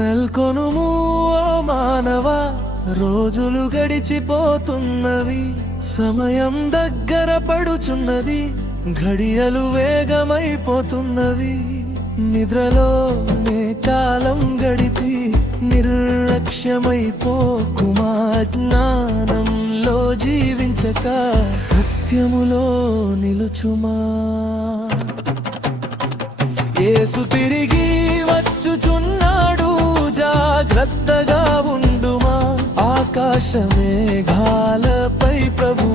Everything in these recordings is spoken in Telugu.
మేల్కొనుము మానవ రోజులు గడిచిపోతున్నవి సమయం దగ్గర పడుచున్నది ఘడియలు వేగమైపోతున్నవి. నిద్రలోనే కాలం గడిపి నిర్లక్ష్యమైపోకుమా జ్ఞానంలో జీవించక సత్యములో నిలుచుమా. ఏసు తిరిగి వచ్చుచున్నాడు జాగ్రత్తగా ఉండుమా. ఆకాశ మేఘాలపై ప్రభు.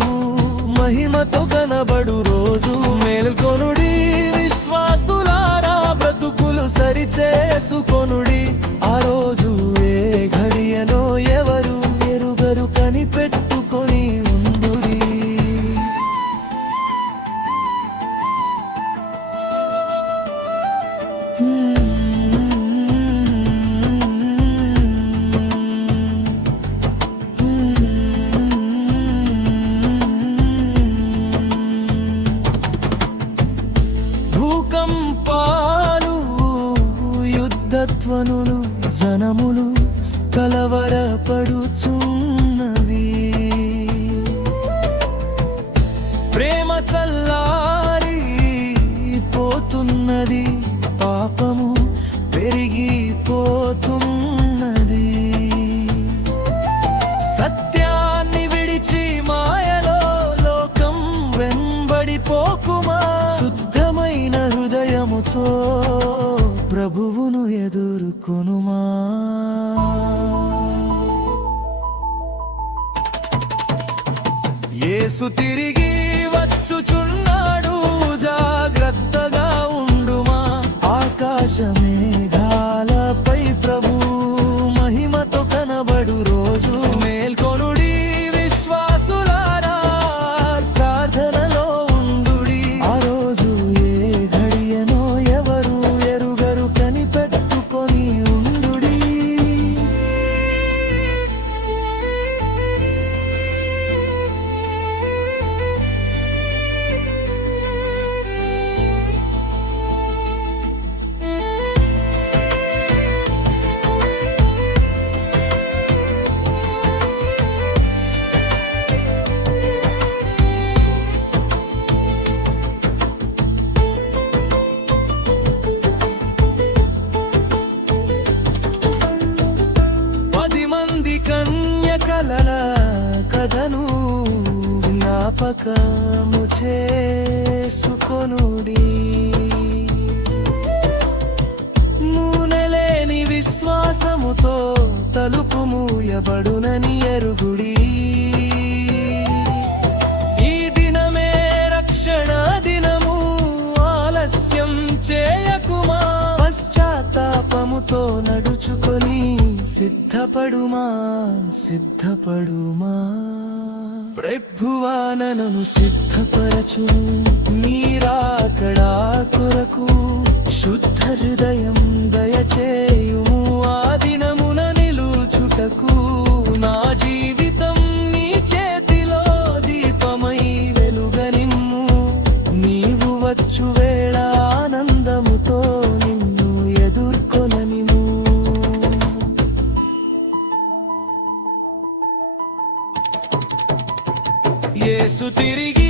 మహిమతో యుద్ధత్వనులు జనములు కలవరపడుచున్నవి. ప్రేమ చల్లారి పోతున్నది పాపము పెరిగిపోతున్నది. సత్యాన్ని విడిచి మాయలో లోకం వెంబడిపోకుమా? శుద్ధమైన హృదయముతో ప్రభువును ఎదు ఎదుర్కొనుమా యేసు తిరిగి వచ్చుచున్నాడు జ్ఞాపకము చేసుకొనుడి మూనలేని విశ్వాసముతో తలుపు మూయబడునని ఎరుగుడి. ఈ దినమే రక్షణ దినము ఆలస్యం చేయకుమా? పశ్చాత్తాపముతో నడు సిద్ధపడుమా సిద్ధపడుమా? ప్రభువానను సిద్ధపరచు మీరాకడా కొరకు శుద్ధ హృదయం దయచేయు ఆ దినమున నిలుచుటకు నా జీవితం నీ చేతిలో దీపమై వెలుగనిమ్ము. నీవు వచ్చు యేసు తిరిగి